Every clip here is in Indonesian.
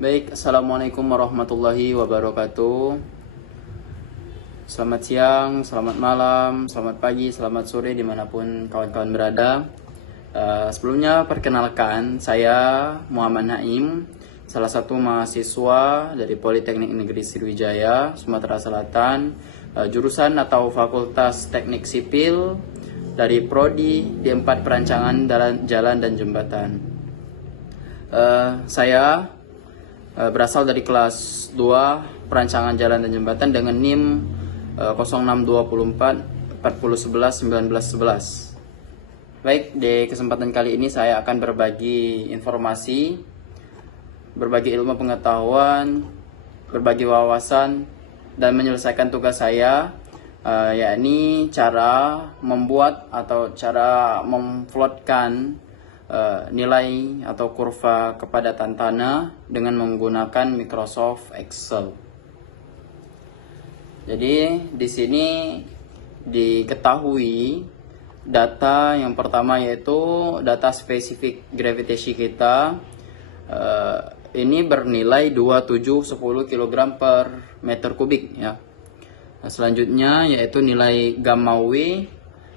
Baik, Assalamualaikum warahmatullahi wabarakatuh. Selamat siang, selamat malam, selamat pagi, selamat sore dimanapun kawan-kawan berada. Sebelumnya perkenalkan, saya Muhammad Naim, salah satu mahasiswa dari Politeknik Negeri Sriwijaya, Sumatera Selatan, jurusan atau Fakultas Teknik Sipil dari Prodi D4 Perancangan Jalan dan Jembatan. Saya berasal dari kelas 2 Perancangan Jalan dan Jembatan dengan NIM 0624 4011 1911. Baik, di kesempatan kali ini saya akan berbagi informasi, berbagi ilmu pengetahuan, berbagi wawasan, dan menyelesaikan tugas saya, yakni cara membuat atau cara memplotkan nilai atau kurva kepadatan tanah dengan menggunakan Microsoft Excel. Jadi di sini diketahui data yang pertama yaitu data spesifik gravitasi kita. Ini bernilai 2710 kg per meter kubik ya. Selanjutnya yaitu nilai gamma W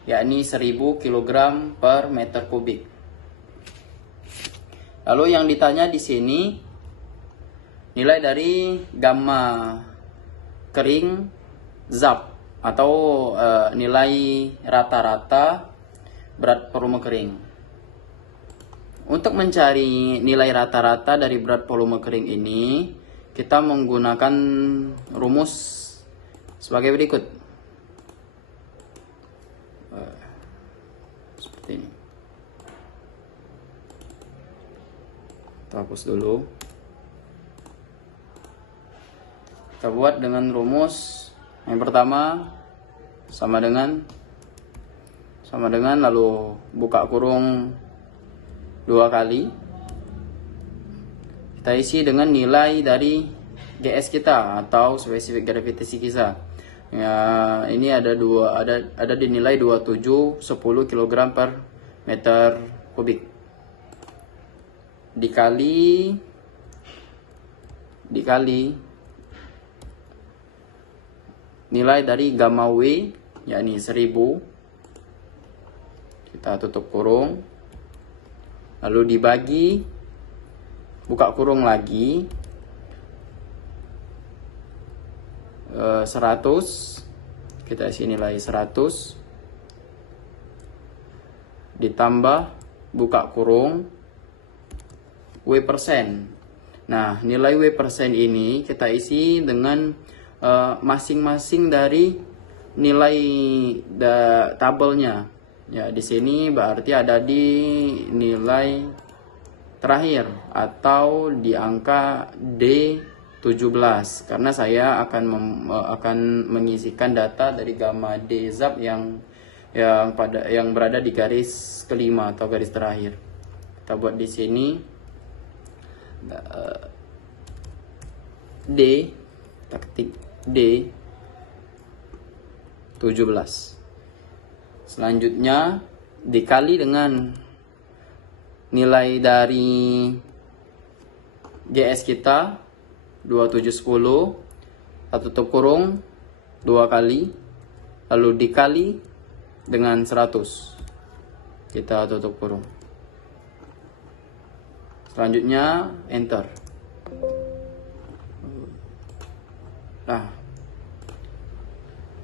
yakni 1000 kg per meter kubik. Lalu yang ditanya di sini nilai dari gamma kering zap atau nilai rata-rata berat volume kering. Untuk mencari nilai rata-rata dari berat volume kering ini, kita menggunakan rumus sebagai berikut. Seperti ini. Kita hapus dulu. Kita buat dengan rumus yang pertama sama dengan lalu buka kurung 2 kali. Kita isi dengan nilai dari GS kita atau spesifik gravitasi kita. Ya, ini ada di nilai 2710 kg per meter kubik. Dikali nilai dari gamma W yakni 1000, kita tutup kurung, lalu dibagi, buka kurung lagi, 100, kita isi nilai 100, ditambah buka kurung W persen. Nah, nilai W persen ini kita isi dengan masing-masing dari nilai tabelnya. Ya, di sini berarti ada di nilai terakhir atau di angka D17 karena saya akan mengisikan data dari gamma D zap yang berada di garis kelima atau garis terakhir. Kita buat di sini D, kita ketik D 17. Selanjutnya dikali dengan nilai dari GS kita 2710, kita tutup kurung 2 kali, lalu dikali dengan 100, kita tutup kurung. Selanjutnya enter.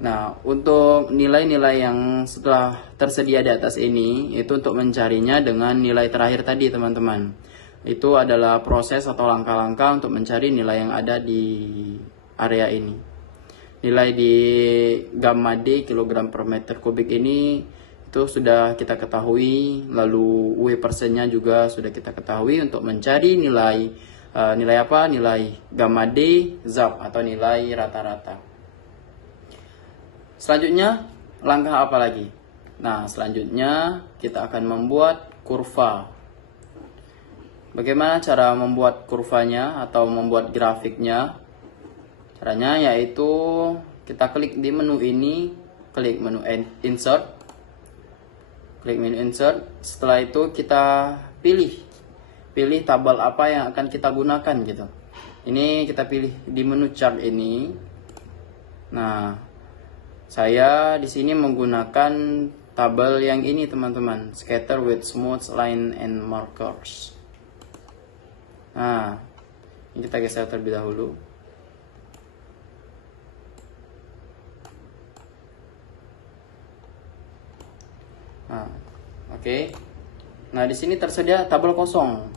Nah, untuk nilai-nilai yang setelah tersedia di atas ini, itu untuk mencarinya dengan nilai terakhir tadi teman-teman. Itu adalah proses atau langkah-langkah untuk mencari nilai yang ada di area ini. Nilai di gamma D kilogram per meter kubik ini itu sudah kita ketahui, lalu W persennya juga sudah kita ketahui untuk mencari nilai gamma D zap atau nilai rata-rata. Selanjutnya langkah apa lagi? Nah, selanjutnya kita akan membuat kurva. Bagaimana cara membuat kurvanya atau membuat grafiknya? Caranya yaitu kita klik di menu ini, klik menu insert. Klik menu insert. Setelah itu kita pilih tabel apa yang akan kita gunakan gitu. Ini kita pilih di menu chart ini. Nah, saya di sini menggunakan tabel yang ini teman-teman, scatter with smooth line and markers. Nah, ini kita geser terlebih dahulu. Nah, oke. Nah, di sini tersedia tabel kosong.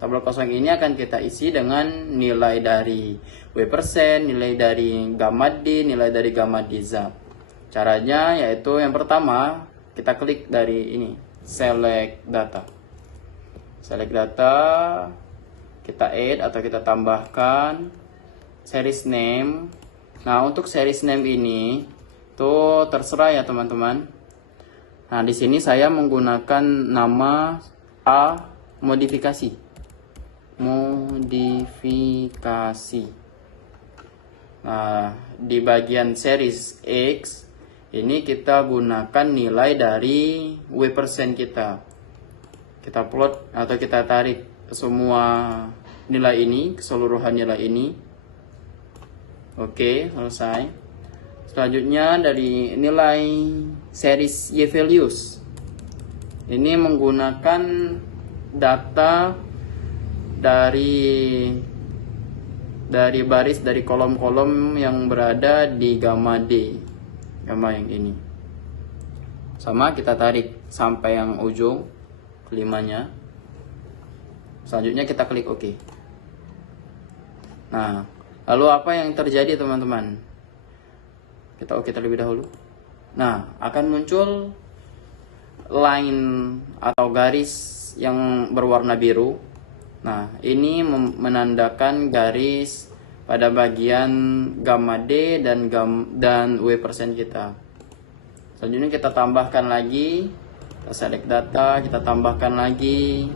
Tabel kosong ini akan kita isi dengan nilai dari W%, nilai dari gamma D, nilai dari gamma D zap. Caranya yaitu yang pertama, kita klik dari ini, select data. Select data, kita add atau kita tambahkan series name. Nah, untuk series name ini tuh terserah ya teman-teman. Nah, di sini saya menggunakan nama A modifikasi. Nah, di bagian series X ini kita gunakan nilai dari W% kita. Kita plot atau kita tarik semua nilai ini, keseluruhan nilai ini. Oke, selesai. Selanjutnya dari nilai series Y values. Ini menggunakan data dari baris dari kolom-kolom yang berada di gamma D. Gamma yang ini. Sama kita tarik sampai yang ujung kelimanya. Selanjutnya kita klik OK. Nah, lalu apa yang terjadi teman-teman? Kita OK terlebih dahulu. Nah, akan muncul line atau garis yang berwarna biru. Nah, ini menandakan garis pada bagian gamma D dan W% kita. Selanjutnya kita tambahkan lagi, kita select data, kita tambahkan lagi.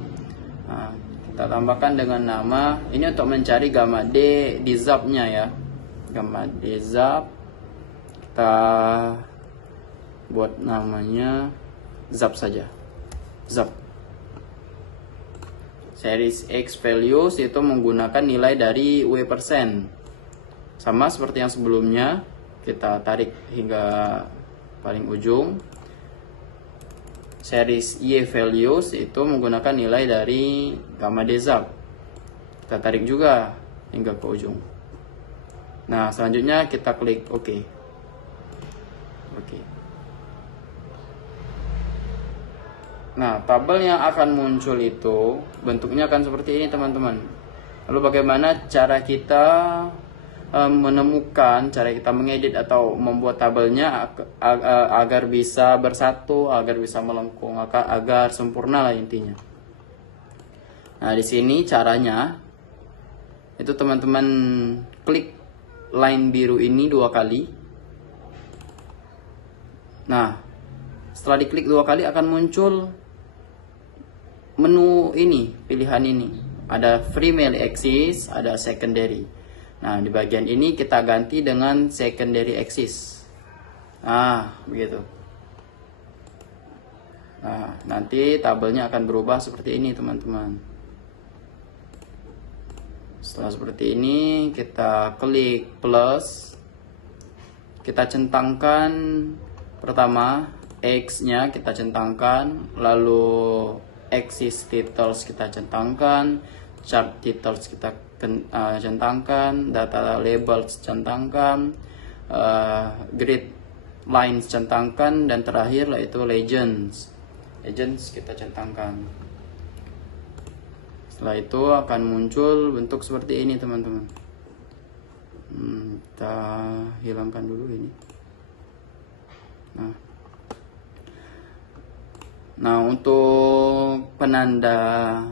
Nah, kita tambahkan dengan nama, ini untuk mencari gamma D di zap-nya ya. Gamma D zap. Kita buat namanya zap saja. Zap. Series X values itu menggunakan nilai dari W%. Sama seperti yang sebelumnya, kita tarik hingga paling ujung. Series Y values itu menggunakan nilai dari gamma D zap. Kita tarik juga hingga ke ujung. Nah, selanjutnya kita klik OK. Oke. Nah, tabel yang akan muncul itu bentuknya akan seperti ini teman-teman. Lalu bagaimana cara kita menemukan, cara kita mengedit atau membuat tabelnya agar bisa bersatu, agar bisa melengkung, agar sempurna lah intinya. Nah, di sini caranya itu teman-teman klik line biru ini 2 kali. Nah, setelah diklik 2 kali akan muncul menu ini, pilihan ini. Ada primary axis, ada secondary. Nah, di bagian ini kita ganti dengan secondary axis. Nah, begitu. Nah, nanti tabelnya akan berubah seperti ini, teman-teman. Setelah seperti ini, kita klik plus. Kita centangkan pertama X-nya kita centangkan, lalu axis titles kita centangkan, chart titles kita centangkan, data labels centangkan, grid lines centangkan, dan terakhir yaitu legends kita centangkan. Setelah itu akan muncul bentuk seperti ini teman-teman. Kita hilangkan dulu ini. Nah, untuk penanda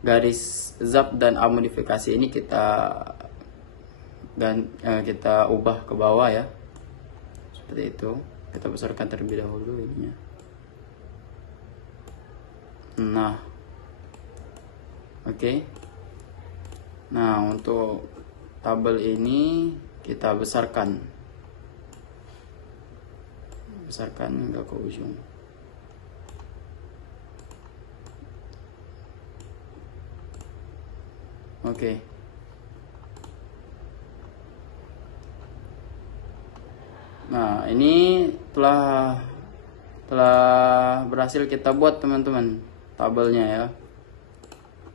garis zap dan A modifikasi ini kita ubah ke bawah ya, seperti itu. Kita besarkan terlebih dahulu ininya. Nah, oke. Nah, untuk tabel ini kita besarkan hingga ke ujung. Oke. Nah, ini telah berhasil kita buat teman-teman tabelnya ya,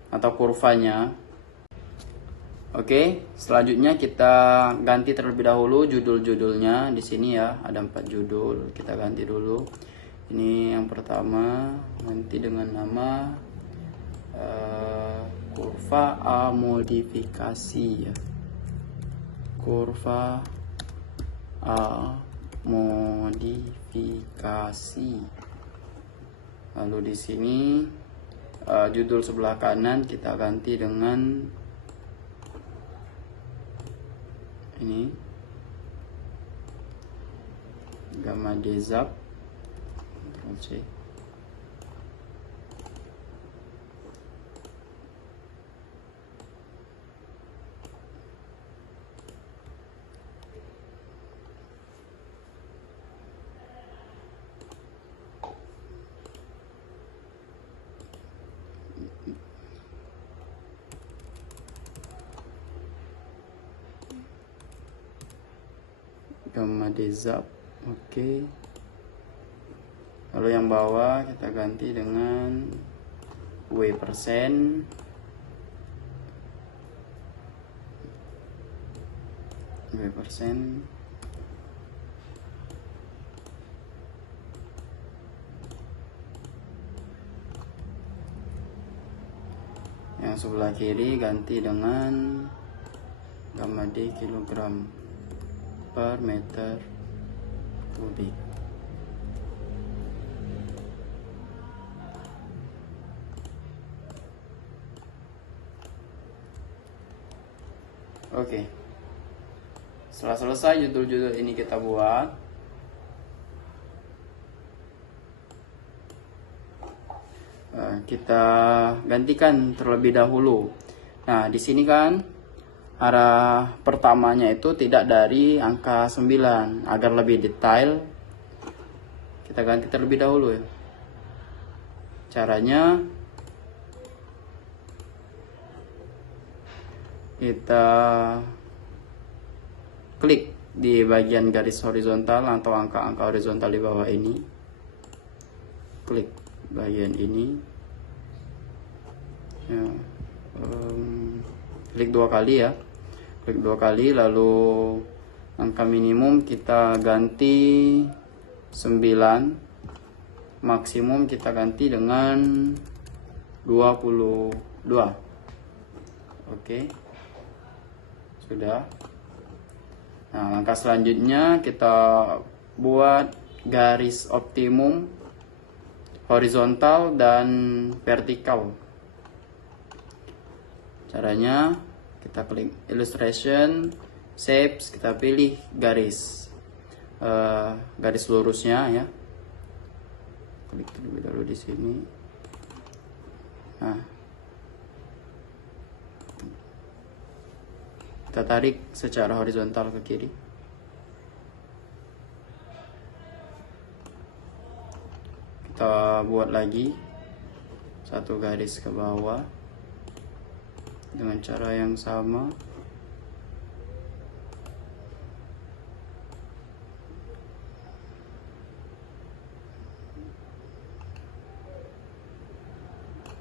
atau kurvanya. Oke, selanjutnya kita ganti terlebih dahulu judul-judulnya. Di sini ya ada 4 judul, kita ganti dulu. Ini yang pertama, ganti dengan nama kurva A modifikasi ya. Kurva A modifikasi. Lalu di sini judul sebelah kanan kita ganti dengan ini gamma dezap, Ctrl C. Gamma dezap, oke. Lalu yang bawah kita ganti dengan W persen, yang sebelah kiri ganti dengan gamma D kilogram per meter kubik. Oke. Setelah selesai judul-judul ini kita buat, kita gantikan terlebih dahulu. Nah, di sini kan arah pertamanya itu tidak dari angka 9. Agar lebih detail, kita ganti terlebih dahulu ya. Caranya kita klik di bagian garis horizontal atau angka-angka horizontal di bawah ini. Klik bagian ini ya, klik 2 kali ya. Klik 2 kali, lalu angka minimum kita ganti 9, maksimum kita ganti dengan 22. Oke, sudah. Nah, langkah selanjutnya kita buat garis optimum horizontal dan vertikal. Caranya kita klik illustration, shapes, kita pilih garis lurusnya ya. Klik terlebih dahulu di sini. Nah, kita tarik secara horizontal ke kiri. Kita buat lagi satu garis ke bawah dengan cara yang sama.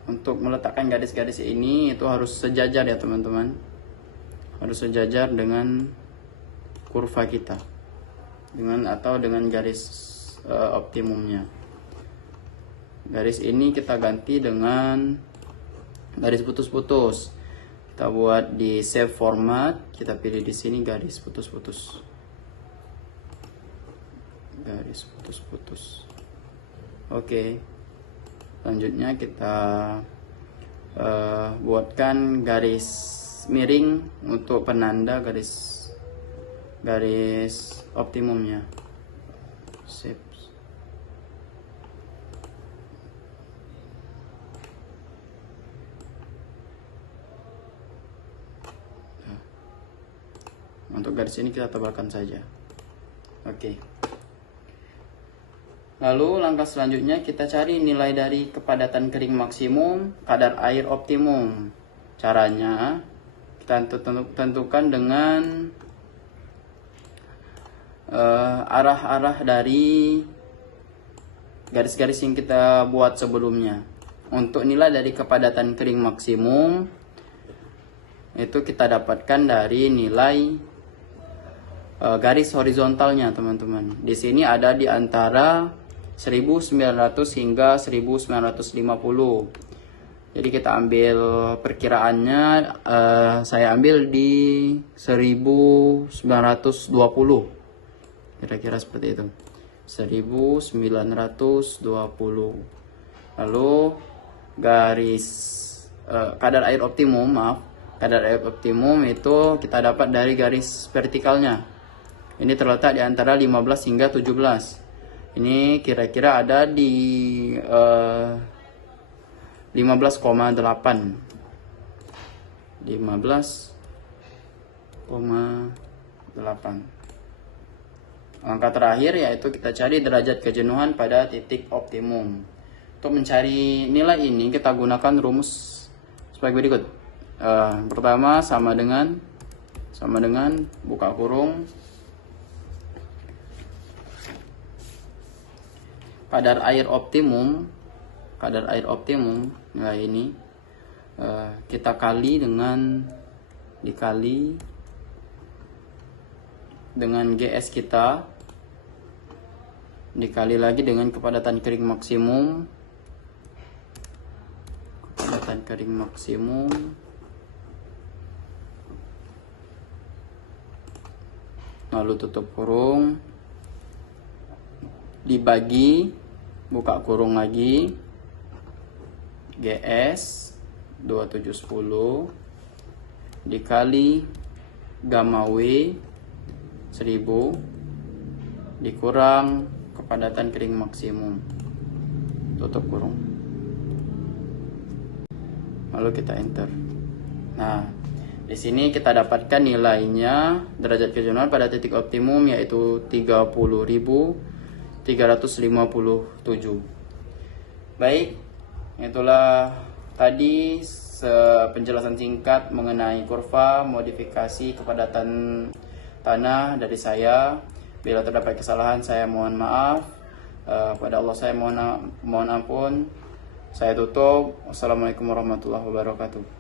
Untuk meletakkan garis-garis ini itu harus sejajar ya teman-teman. Harus sejajar dengan kurva kita, dengan garis optimumnya. Garis ini kita ganti dengan garis putus-putus. Kita buat di save format, kita pilih di sini garis putus-putus. Garis putus-putus. Oke. Selanjutnya kita buatkan garis miring untuk penanda garis optimumnya. Save. Nah, untuk garis ini kita tebalkan saja. Oke. Lalu langkah selanjutnya kita cari nilai dari kepadatan kering maksimum, kadar air optimum. Caranya kita tentukan dengan arah-arah dari garis-garis yang kita buat sebelumnya. Untuk nilai dari kepadatan kering maksimum itu kita dapatkan dari nilai garis horizontalnya, teman-teman. Di sini ada di antara 1900 hingga 1950. Jadi kita ambil perkiraannya, saya ambil di 1920. Kira-kira seperti itu. 1920. Lalu garis kadar air optimum, kadar air optimum itu kita dapat dari garis vertikalnya. Ini terletak di antara 15 hingga 17. Ini kira-kira ada di 15,8. 15,8. Angka terakhir yaitu kita cari derajat kejenuhan pada titik optimum. Untuk mencari nilai ini kita gunakan rumus sebagai berikut. Pertama sama dengan buka kurung kadar air optimum nilai ini kita dikali dengan GS kita, dikali lagi dengan kepadatan kering maksimum, lalu tutup kurung, dibagi buka kurung lagi GS 2710 dikali gamma W 1000 dikurang kepadatan kering maksimum, tutup kurung, lalu kita enter. Nah, di sini kita dapatkan nilainya derajat kejenuhan pada titik optimum yaitu 30.357. Baik, itulah tadi penjelasan singkat mengenai kurva modifikasi kepadatan tanah dari saya. Bila terdapat kesalahan saya mohon maaf. Pada Allah saya mohon ampun. Saya tutup. Wassalamualaikum warahmatullahi wabarakatuh.